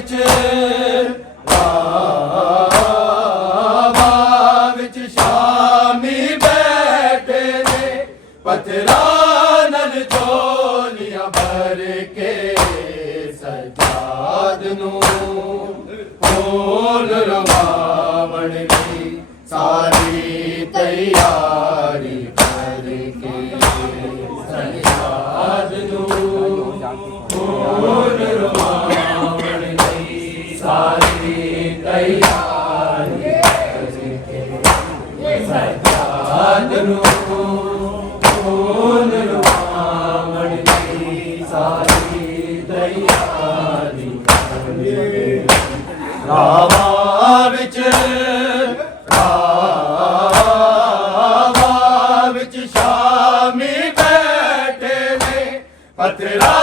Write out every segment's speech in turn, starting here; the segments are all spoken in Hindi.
विच रावा विच शामी बैठे ने पत्थरा नल झोलियां भर के सजाद नूं फूल रवावण दी सारी तैयारी करके सजाद नूं फूल रवावण दी सारी तैयारी करके सजाद नूं फूल रवावण दी सारी तैयारी करके रावा विच शामी बैठे ने पत्थरा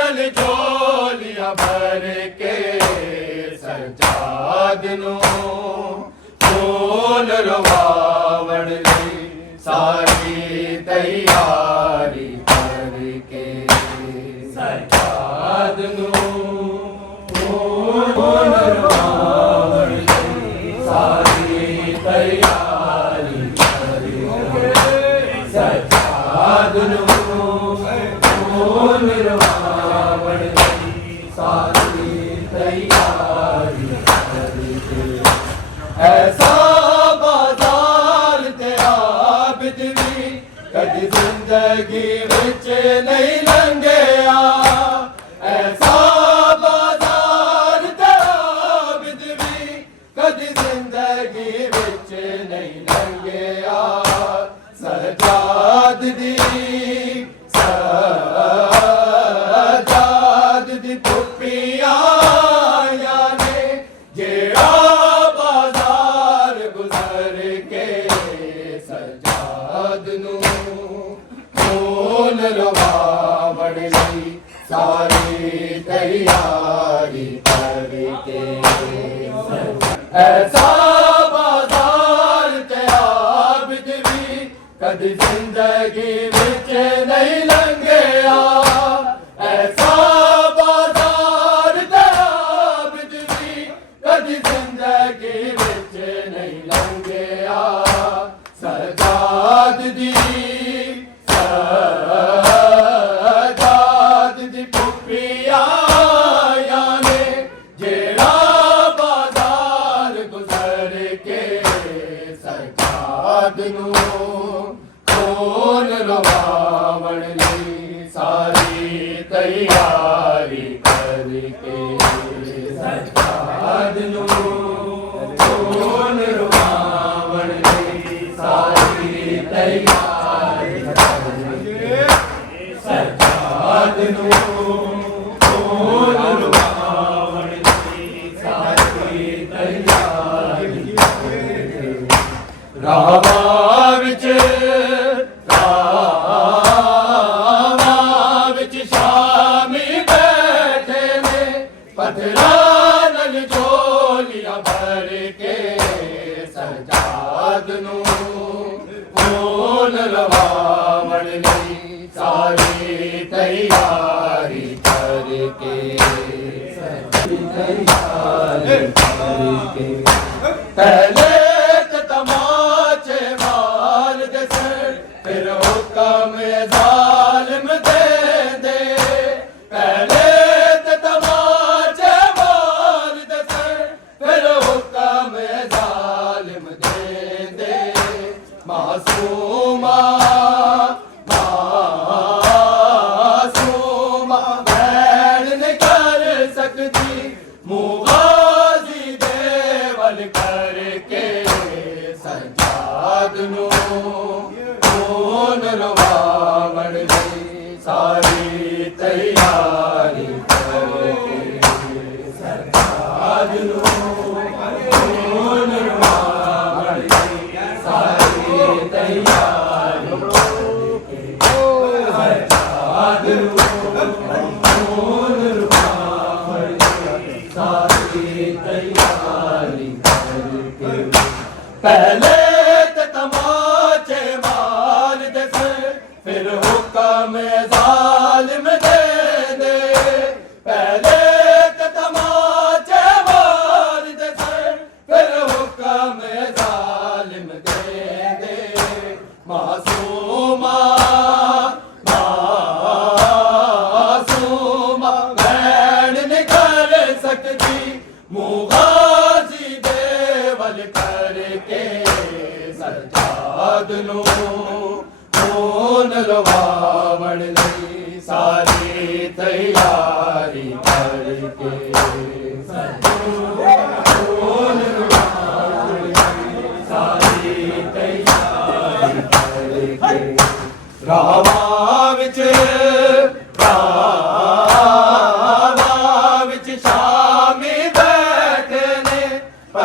नल झोलियां भर के सजाद नूं फूल रवावण दी सारी तैयारी करके सजाद नूं फूल रवावण दी सारी तैयारी करके सजाद नूं फूल रवावण दी सारी तैयारी करके ऐसा बाजार तेरा बिजली कदी जिंदगी विच नहीं लंघिया ऐसा बाजार तेरा बिजली कदी जिंदगी विच नहीं लंघिया सजाद दी पुप्पियां ने जेड़ा बाजार गुजर के सजाद नूं फूल रवावण दी सारी तैयारी करके ऐसा बाजार तेरा बिजली कदी जिंदगी विच नहीं लंघिया ऐसा बाजार तेरा बिजली कदी जिंदगी विच नहीं लंघिया सजाद दी पुप्पियां ने जेड़ा बाजार गुजर के सजाद नूं फूल रवावण दी सारी तैयारी करके सजाद नूं फूल रवावण दी सारी तैयारी करके सजाद नूं फूल रवावण दी सारी तैयारी करके रावा विच शामी बैठे ने पत्थरा नल झोलियां भर के सजाद नूं फूल रवावण दी सारी तैयारी करके तैयारी करके पहले तमाचे मार दे फिर हुक्म जालिम दे दे पहले तमाचे मार दे फिर हुक्म जालिम दे दे मासूमा बैन नहीं कर सकती मुगाजी देवल करके सजाद नूं फूल रवावण दी सारी तैयारी करके सजाद नूं फूल रवावण दी सारी तैयारी करके सजाद नूं फूल रवावण दी सारी तैयारी करके पहले तमाचे मार दे फिर हुक्म जालिम दे दे पहले तमाचे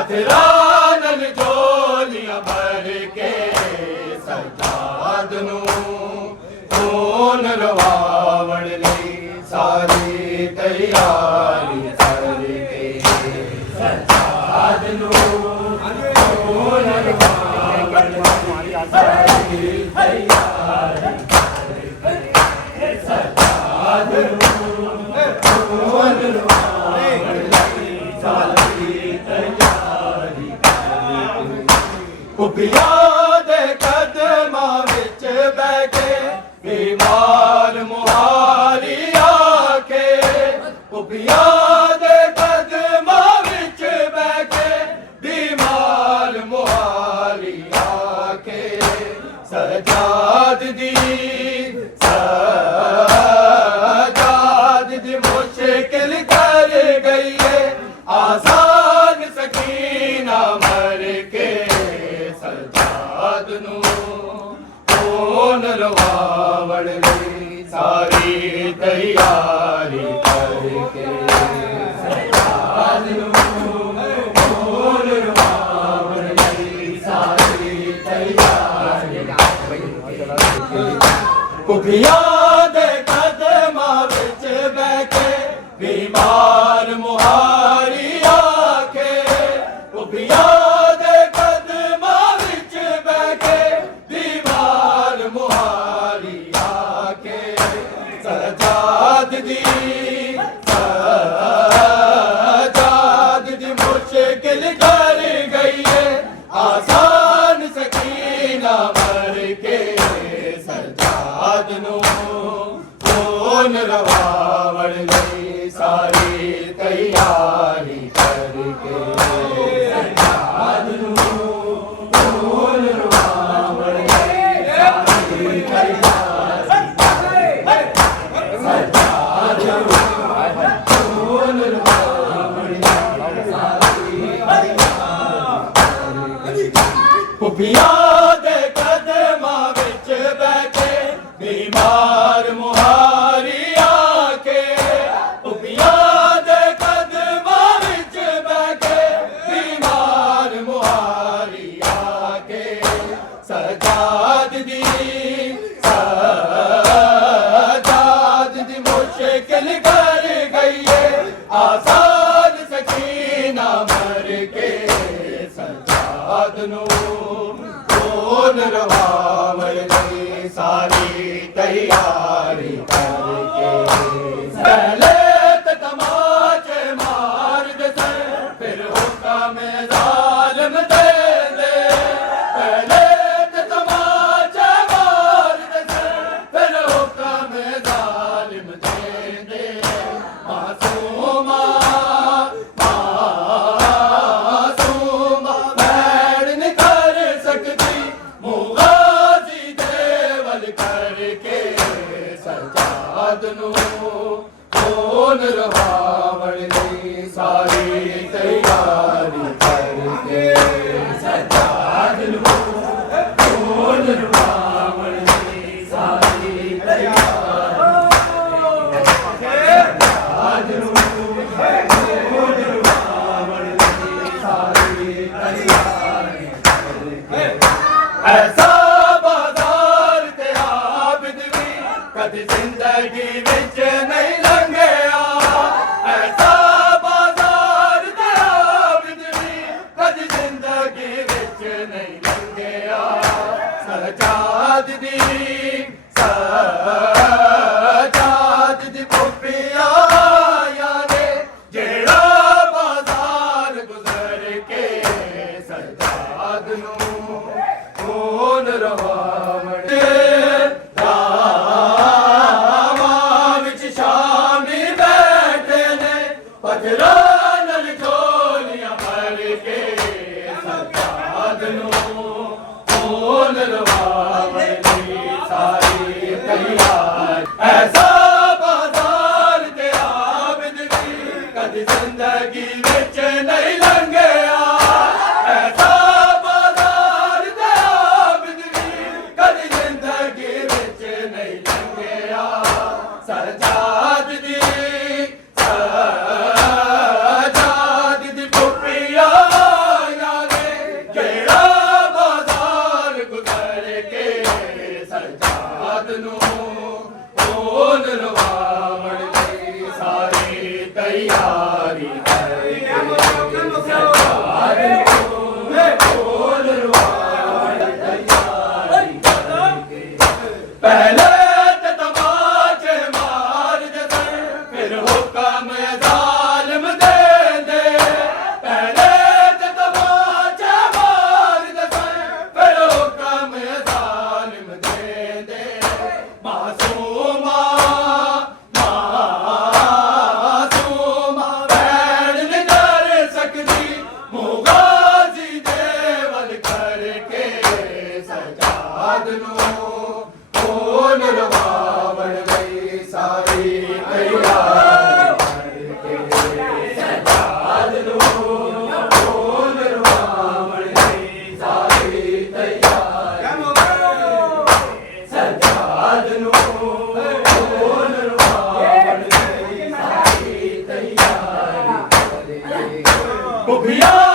पथरा नल झोलियां भर के सजाद नू खून रवावण लई सारी तैयारी करके सजाद नू खून रवावण लई सारी तैयारी करके सजाद नू खून रवावण लई सारी तैयारी करके कुपिया दे कदमां विच बैठे बीमार मुहारी आके कुपिया दे कदमां विच बैठे बीमार मुहारी आके सजाद दी मुश्किल कर गई है आसान सकीना मर के सजाद नू खून रवावण लई सारी तैयारी करके सजाद नू खून रवावण लई सारी तैयारी करके कुपिया दे कदमां विच बैठे बीमार मुहारी आके कुपिया दे कदमां विच बैठे बीमार मुहारी आके सजाद दी मुश्किल कर गई है आसान सकीना मर के सजाद नू खून रवावण लई सारी तैयारी करके सजाद नू खून रवावण लई सारी तैयारी सजाद नू खून रवावण लई सारी तैयारी कुपिया दे कदमां विच बैठे बीमार मुहारी आके कुपिया दे कदमां विच बैठे बीमार मुहारी आके सजाद दी मुश्किल कर गई है आसान सकीना मर के सजाद नू खून रवावण लई सारी तैयारी करके पहले तो तमाचे मार दे फिर हुक्म जालिम दे दे पहले तो तमाचे मार दे फिर हुक्म जालिम दे दे मासूमा मासूमा बैठ नहीं कर सकती मुगाजी देवल करके सजाद नू खून रवावण लई सारी तैयारी करके सजाद नू खून रवावण लई सारी तैयारी सजाद नू खून रवावण लई सारी तैयारी करके ऐसा बाजार ते आबिद भी कदी जिंदगी विच नहीं लंघिया ऐसा बाजार ते आबिद भी कदी जिंदगी विच नहीं लंघिया सजाद दी पुपिया यारे जेड़ा बाजार गुजर के सजाद नू खून रवावण रामां विच शामी बैठे ने पथरा नल झोलियां भर के सजाद नू खून रवावण लई सारी तैयारी ऐसा बाजार ते आबिद भी कदी जिंदगी विच नहीं लंघिया ऐसा बाजार ते आबिद भी कदी जिंदगी विच नहीं लंघिया सजाद दी पुपिया ਖੁਫੀਆ